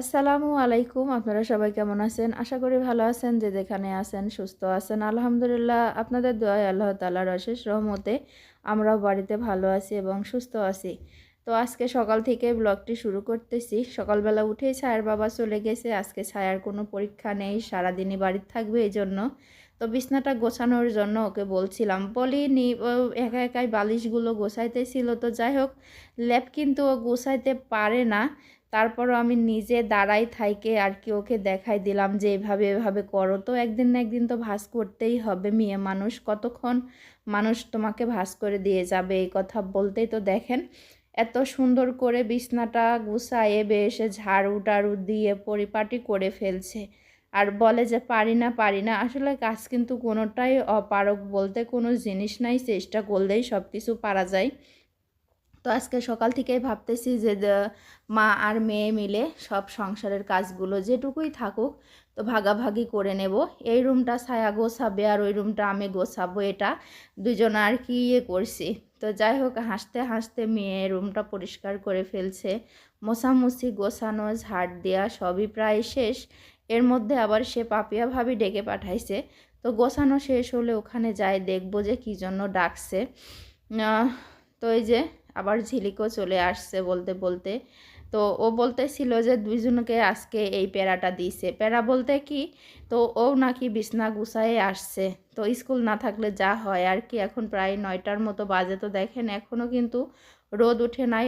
আসসালামু আলাইকুম, আপনারা সবাই কেমন আছেন? আশা করি ভালো আছেন, যে যেখানে আছেন সুস্থ আছেন। আলহামদুলিল্লাহ, আপনাদের দোয়ায় আল্লাহ তালার অশেষ রহমতে আমরাও বাড়িতে ভালো আছি এবং সুস্থ আছি। তো আজকে সকাল থেকে ব্লগটি শুরু করতেছি। সকালবেলা উঠেই ছায়ার বাবা চলে গেছে। আজকে ছায়ার কোনো পরীক্ষা নেই, সারাদিনই বাড়িতে থাকবে এই জন্য তো বিছনাটা গোছানোর জন্য ওকে বলছিলাম বলিনি ও, একা একাই বালিশগুলো গোছাইতেছিল। তো যাই হোক ল্যাপ কিন্তু ও গোছাইতে পারে না। তারপরও আমি নিজে দাঁড়াই থাইকে আর কি ওকে দেখাই দিলাম যে এভাবে এভাবে করো। তো একদিন না একদিন তো ভাস করতেই হবে মেয়ে মানুষ। কতক্ষণ মানুষ তোমাকে ভাস করে দিয়ে যাবে এই কথা বলতেই তো দেখেন। এত সুন্দর করে বিছনাটা গুছায়ে বেশ ঝাড়ু টাড়ু দিয়ে পরিপাটি করে ফেলছে। আর বলে যে পারি না পারি না, আসলে কাজ কিন্তু কোনোটাই অপারক বলতে কোনো জিনিস নাই। চেষ্টা করলেই সব কিছু পারা যায়। তো আজকে সকাল থেকেই ভাবতেছি যে মা আর মেয়ে মিলে সব সংসারের কাজগুলো যেটুকুই থাকুক, তো ভাগাভাগি করে নেব। এই রুমটা ছায়া গোছাবে আর ওই রুমটা আমি গোছাবো, এটা দুজন আর কি ইয়ে করছি। তো যাই হোক, হাসতে হাসতে মেয়ে রুমটা পরিষ্কার করে ফেলছে। মোছামুছি, গোছানো, ঝাড় দেওয়া সবই প্রায় শেষ। এর মধ্যে আবার সে পাপিয়া ভাবি ডেকে পাঠাইছে। তো গোছানো শেষ হলে ওখানে যায় দেখব যে কী জন্য ডাকছে। তো এই যে আবার ঝিলিকও চলে আসছে বলতে বলতে। তো ও বলতেছিল যে দুইজনকে আজকে এই প্যারাটা দিছে প্যারা বলতে কি, তো ও নাকি বিছনা গুছায়ে আসছে। তো স্কুল না থাকলে যা হয় আর কি, এখন প্রায় নয়টার মতো বাজে তো দেখেন এখনও কিন্তু রোদ উঠে নাই।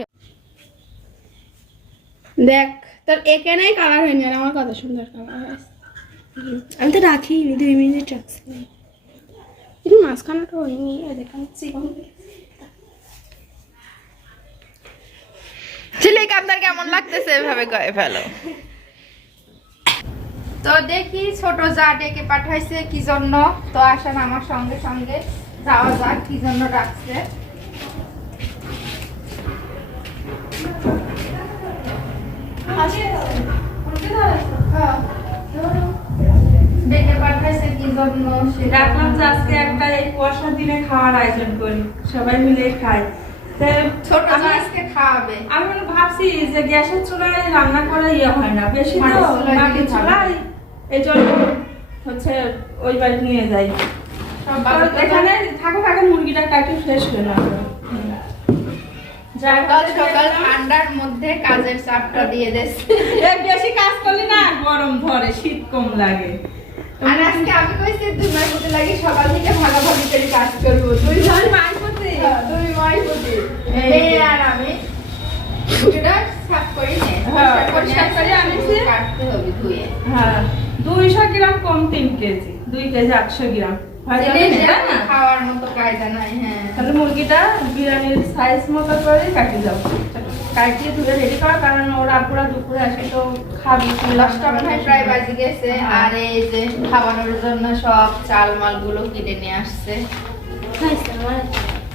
দেখ, তোর এখানেই কালার হয়নি আর আমার কত সুন্দর কালার আমি তো রাখিনি দুই মিনিট রাখছি। কিন্তু মাঝখানেটা হয়নি এই ঝিলিক আপনার কেমন লাগতেছে? এভাবে কয়ে ফেলো। তো দেখি ছোট যা ডেকে পাঠাইছে কি জন্য? তো আসেন আমার সঙ্গে সঙ্গে। যাওয়া যাক কি জন্য ডাকছে। হ্যাঁ। ডেকে পাঠাইছে কি জন্য? ডাকলাম যে আজকে একটা এই কুয়াশার দিনে খাওয়ার আয়োজন করি। সবাই মিলে খাই। ছোট আজকে খাওয়াবে। আমি মনে ভাবছি যে গ্যাসের চুলায় রান্না করা ইয়ে হয় না। বেশি তো মাটির চুলায় ভালো। চুলাই এই জন্য হচ্ছে ওই বাড়ি নিয়ে যাই। এখানে থাকো থাকে মুরগিটা কাটি শেষ হয়ে না সকাল সকাল ঠান্ডার মধ্যে কাজের চাপটা দিয়ে বেশি কাজ করলে না গরম ধরে শীত কম লাগে। আর আজকে আমি কইছি দুই মাস লাগে সকাল থেকে ভাগাভাগি করে কাজ করব। দুই মাস করতে দুই মাস এই আর আমি এটা সাফ করি হ্যাঁ, পরিষ্কার করে আনিছি। কাটতে হবে ধুয়ে হ্যাঁ দুইশো গ্রাম কম তিন কেজি দুই কেজি আটশো গ্রাম হয় যাবে জিনিস না, তাই না? খাওয়ার মতো কায়দা নাই হ্যাঁ তাহলে মুরগিটা বিরিয়ানির সাইজ মতো করে কাটি দাও কাটিয়ে ধুয়ে রেডি করা কারণ ওরা পুরা দুপুরে আসে তো খাবি দশটা মনে প্রায় বাজে গেছে হ্যাঁ। আর এই যে খাওয়ানোর জন্য সব চাল মালগুলো কিনে নিয়ে আসছে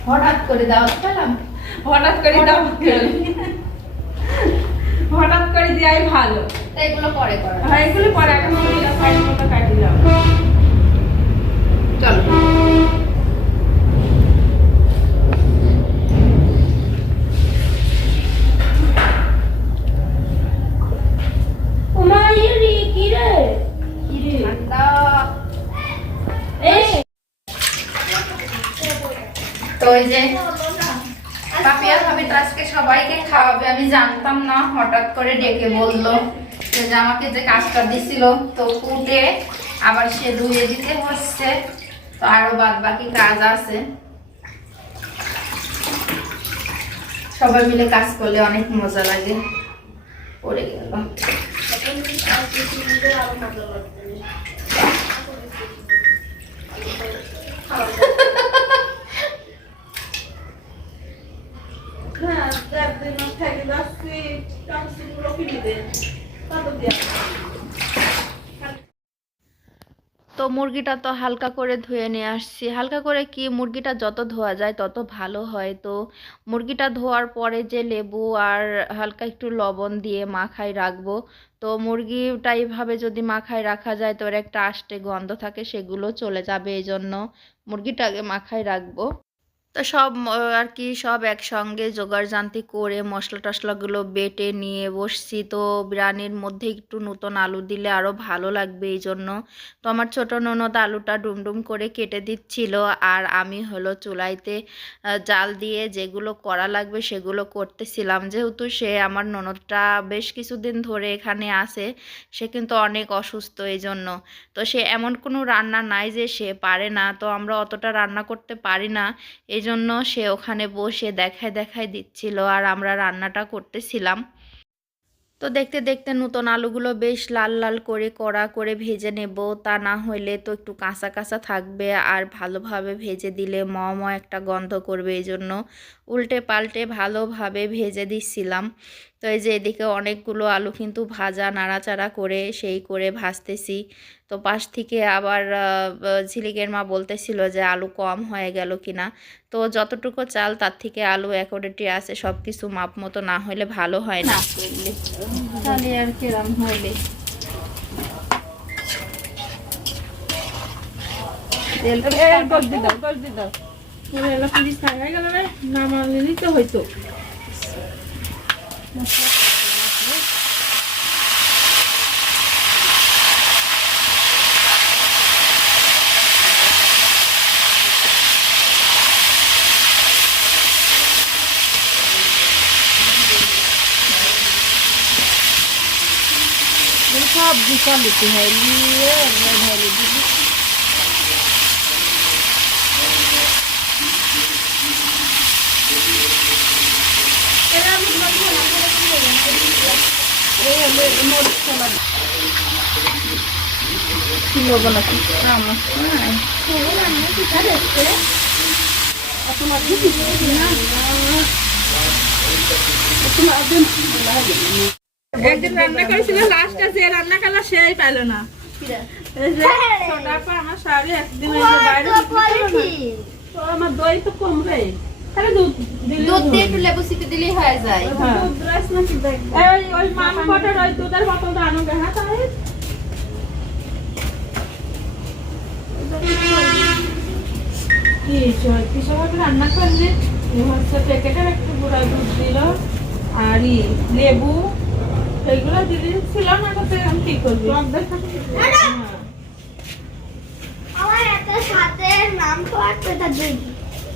হঠাৎ করে দাও পেলাম? হঠাৎ করে দাও হঠাৎ করে দেওয়াই ভালো। তাই এগুলো পরে করা হ্যাঁ এগুলো পরে। এখন কাটি দাও চলো ঠান্ডা তো ওই যে পাপিয়া ভাবি তো আজকে সবাইকে খাওয়াবে আমি জানতাম না হঠাৎ করে ডেকে বলল যে আমাকে যে কাজটা দিছিল তো কুটে আবার সে ধুয়ে দিতে হচ্ছে তো আরও বাদ বাকি কাজ আছে। সবাই মিলে কাজ করলে অনেক মজা লাগে। পড়ে গেল। তো মুরগিটা তো হালকা করে ধুয়ে নিয়ে আসছি। হালকা করে কি? মুরগিটা যত ধোয়া যায় তত ভালো হয়। তো মুরগিটা ধোয়ার পরে যে লেবু আর হালকা একটু লবণ দিয়ে মাখায় রাখব। তো মুরগিটা এইভাবে যদি মাখায় রাখা যায় তো ওর একটা আষ্টে গন্ধ থাকে, সেগুলো চলে যাবে। এই জন্য মুরগিটাকে মাখায় রাখব। তো সব আর কি সব একসঙ্গে জোগাড়জান্তি করে মশলা টশলাগুলো বেটে নিয়ে বসছি। তো বিরিয়ানির মধ্যে একটু নতুন আলু দিলে আরও ভালো লাগবে এই জন্য তো আমার ছোটো ননদ আলুটা ডুমডুম করে কেটে দিচ্ছিল আর আমি হলো চুলাইতে জাল দিয়ে যেগুলো করা লাগবে সেগুলো করতেছিলাম। যেহেতু সে আমার ননদটা বেশ কিছুদিন ধরে এখানে আসে সে কিন্তু অনেক অসুস্থ এই জন্য তো সে এমন কোনো রান্না নাই যে সে পারে না। তো আমরা অতটা রান্না করতে পারি না। এই জন্য সে ওখানে বসে দেখায় দেখায় দিচ্ছিল আর আমরা রান্নাটা করতেছিলাম। তো দেখতে দেখতে নতুন আলুগুলো বেশ লাল লাল করে, কড়া করে ভেজে নেব। তা না হইলে তো একটু কাঁচা কাঁচা থাকবে আর ভালোভাবে ভেজে দিলে ম ম একটা গন্ধ করবে। এই জন্য উল্টে পাল্টে ভালোভাবে ভেজে দিচ্ছিলাম তো এই যে এদিকে অনেকগুলো আলু কিন্তু ভাজা নাড়াচাড়া করে সেই করে ভাজতেছি তো পাশ থেকে আবার ঝিলিকের মা বলতেছিল যে আলু কম হয়ে গেল কিনা তো যতটুকু চাল তার থেকে আলু অ্যাকোরেটি আছে সব কিছু মাপ মতো না হলে ভালো হয় না তাহলে আর কিরম হইলে গলদি দাও দাও থাকা গেল রে নামালেনি তো হয়তো সব দিশা লিখতে হয় নিয়ে ঢালে দিবি এই হলো মরিচ একদিন রান্না করেছিল লাস্টে যে রান্না করল সেই পাইলো না। আমার শাড়ি একদিন বাইরে আমার দই তো কম রে তাহলে দুধ দুধ দিয়ে একটু লেবু চিপে দিলেই হয়ে যায়। হ্যাঁ। এই ওই মাম কটার ওই দুধের বোতলটা আনো গে হ্যাঁ তাহলে? কি চ- কি সবাই রান্না করলে হচ্ছে প্যাকেটের একটু গুঁড়া দুধ দিল আর ই লেবু এইগুলো দিয়েছিল না তাতে আমি কি করবি। আমার একটা সাথে নাম তো আছে তার দুই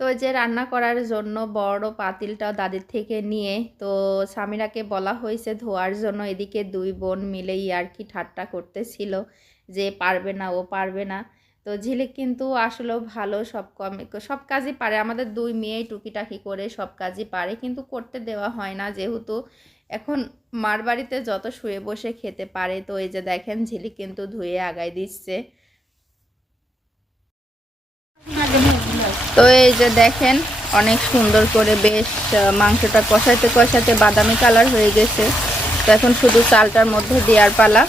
তো যে রান্না করার জন্য বড় পাতিলটা দাদির থেকে নিয়ে, তো স্বামীরাকে বলা হয়েছে ধোয়ার জন্য এদিকে দুই বোন মিলে আর কি ঠাট্টা করতেছিল যে পারবে না, ও পারবে না। তো ঝিলিক কিন্তু আসলেও ভালো, সব কম, সব কাজই পারে। আমাদের দুই মেয়েই টুকিটাকি করে সব কাজই পারে, কিন্তু করতে দেওয়া হয় না। যেহেতু এখন মার বাড়িতে যত শুয়ে বসে খেতে পারে, তো এই যে দেখেন ঝিলিক কিন্তু ধুয়ে আগায় দিচ্ছে। তো এই যে দেখেন, অনেক সুন্দর করে বেশ মাংসটা কষাইতে কষাইতে বাদামি কালার হয়ে গেছে। তো এখন শুধু চালটার মধ্যে দেওয়ার পালা।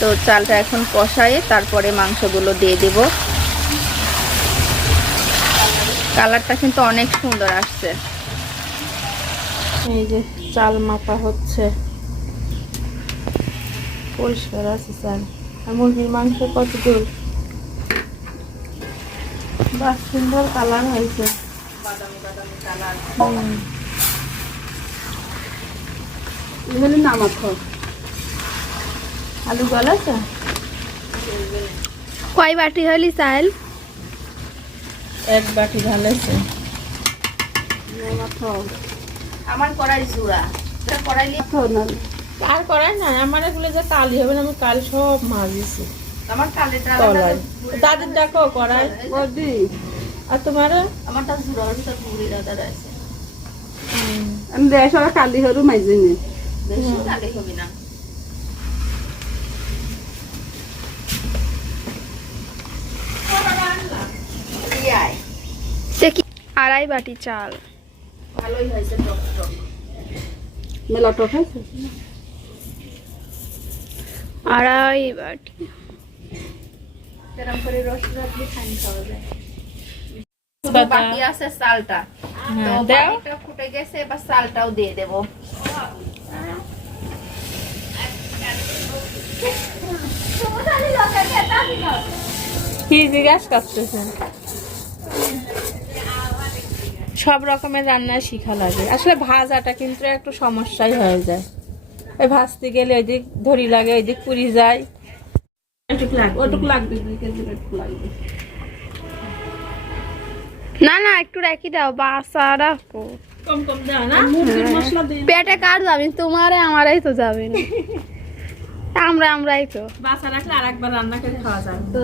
তো চালটা এখন কষায়ে তারপরে মাংসগুলো দিয়ে দিব। কালারটা কিন্তু অনেক সুন্দর আসছে। এই যে চাল মাপা হচ্ছে। পরিষ্কার আছে চাল আর মুরগির মাংস কত দূর বাহ সুন্দর কালার হয়েছে। হুম। এগুলো নামাখো আলু গলাছে কয় বাটি হলি চাল এক বাটি ঢালেছে আমার কড়াই জুড়া কড়াই আর করাই না আমার এগুলো যে কালি হবে না আমি কাল সব মাজিছি কালিটা দেখো করাই বদি আর তোমার আমারটা জুড়া ভিতর পুরি দাদা আছে। আমি দেশ কালি হরু মাইজিনি। বেশি কালি হবে না। আড়াই বাটি চাল। ভালোই হয়েছে টক টক। মেলা টক আছে আড়াই বাটি। এরকম করে রস রাখলে খানি খাওয়া যায়। বাকি আছে চালটা। তো হ্যাঁ, ফুটে গেছে এবার চালটাও দিয়ে দেবো। কি জিজ্ঞাসা করতেছেন সব রকমের রান্না শিখা লাগে। আসলে ভাজাটা কিন্তু একটু সমস্যাই হয়ে যায়। ওই ভাজতে গেলে ওই দিক ধরি লাগে ওই দিক পুরি যায়। না না একটু রাখি দাও বাসা রাখো কম কম দেওয়া না। মুরগির মশলা দিয়ে পেটে কার যাবে? তোমারে আমারই তো যাবে আমরা আমরাই তো। বাসা রাখলে আর একবার রান্না করে খাওয়া যাবে। তো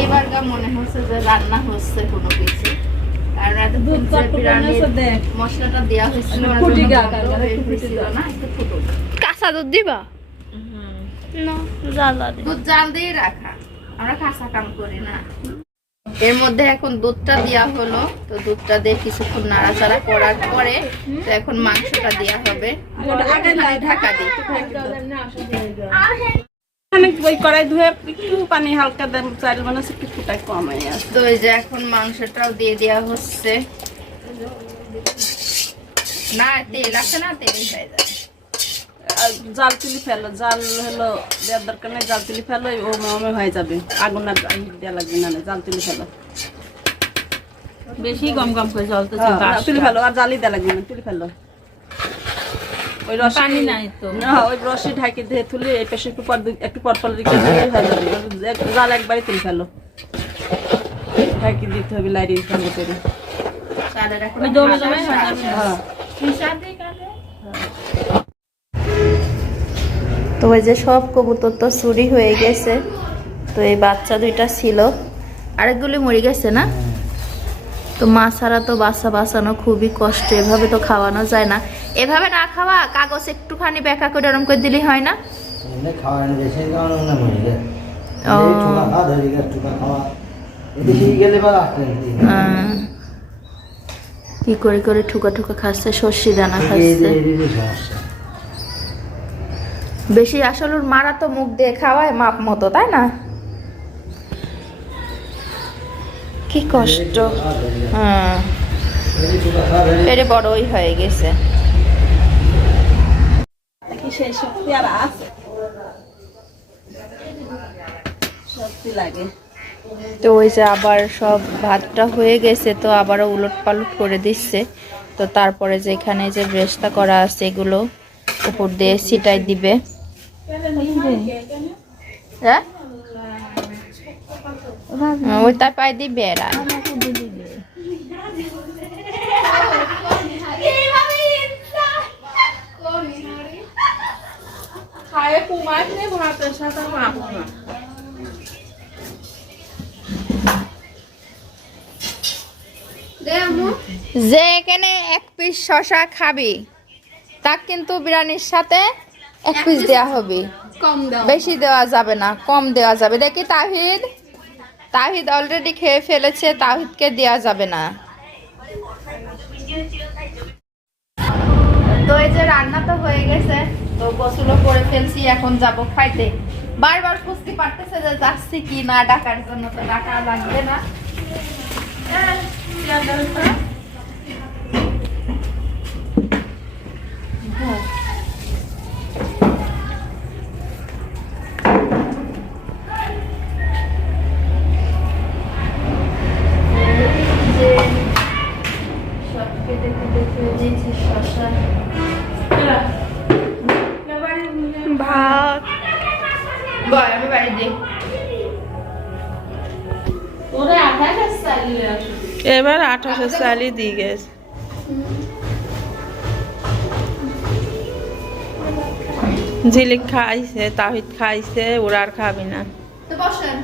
এইবার মনে হচ্ছে যে রান্না হচ্ছে কোনো কিছু। এত দুধ মশলাটা দেওয়া হয়েছিল একটু ফুটি। কাঁচা দুধ দিবা? না জ্বালা দে। দুধ জাল দিয়ে রাখা। আমরা কাঁচা কাম করি না। এর মধ্যে এখন দুধটা দেওয়া হলো তো দুধটা দিয়ে কিছুক্ষণ নাড়াচাড়া করার পরে তো এখন মাংসটা দেওয়া হবে। ঢাকা দিই। এখানে ওই কড়াই ধুয়ে একটু পানি হালকা দেন চাল বানাচ্ছে একটু ফুটাই কম আছে তো এই যে এখন মাংসটাও দিয়ে দেওয়া হচ্ছে। না তেল আছে না তেল হয়ে যাবে। আর জাল তুলি ফেলো জাল হলো দেওয়ার দরকার নেই জাল তুলি ফেলো ও মমে হয়ে যাবে। আগুন আর হিট দেওয়া লাগবে না না, জাল তুলি ফেলো। বেশি গম গম করে জল হ্যাঁ, তুলি ফেলো আর জালি দেওয়া লাগবে না তুলি ফেলো। ওই রস পানি নাই তো। না ওই রসে ঢাকি দিয়ে তুলে এই পাশে একটু পর একটু পর দিয়ে এক- জাল একবারই তুলে ফেলো। ঢাকি দিতে হবে ফেলো করে। ওই। হ্যাঁ। তো ওই যে সব কবুতর তো চুরি হয়ে গেছে। তো এই বাচ্চা দুইটা ছিল। আরেকগুলি মরে গেছে না? তো মা ছাড়া তো বাচ্চা বাঁচানো খুবই কষ্ট। এভাবে তো খাওয়ানো যায় না। এভাবে না খাওয়া কাগজ একটুখানি ব্যাখ্যা করে ওরম করে দিলেই হয় না? আহ, কি করে করে ঠুকা ঠুকা খাচ্ছে সর্ষি দানা খাচ্ছে। বেশি আসলে ওর মারা তো মুখ দিয়ে খাওয়ায় মাপ মতো তাই না? কি কষ্ট। হ্যাঁ। পেটে বড়ই হয়ে গেছে। সেই শক্তি আর আছে শক্তি লাগে তো ওই যে আবার সব ভাতটা হয়ে গেছে তো আবারও উলট পালট করে দিচ্ছে। তো তারপরে যে এখানে যে ব্রেস্তা করা আছে এগুলো উপর দিয়ে সিটাই দিবে। হ্যাঁ? ওই তার পায়ে দিবে এরা। খায় ভাতের সাথে না। যে এখানে এক পিস শশা খাবি তাক কিন্তু বিরিয়ানির সাথে এক পিস দেওয়া হবে। কম বেশি দেওয়া যাবে না কম দেওয়া যাবে। দেখি তাহিদ তাহিদ অলরেডি খেয়ে ফেলেছে তাহিদকে দেওয়া যাবে না। তো এই যে রান্না তো হয়ে গেছে তো গোসলও করে ফেলছি এখন যাব খাইতে। বারবার খুঁজতে পারতেছে যে যাচ্ছি কি না ডাকার জন্য তো ডাকা লাগবে না। হ্যাঁ, পেঁয়াজ দেবেন তো? হ্যাঁ। যে সব কেটে কেটে ফেলে দিয়েছি শসা ভাত। আমি বাড়ি এবার আঠাশো সালই দিয়ে গেছে। ঝিলিক খাইছে তাহিদ খাইছে ওরা আর খাবি না। বসেন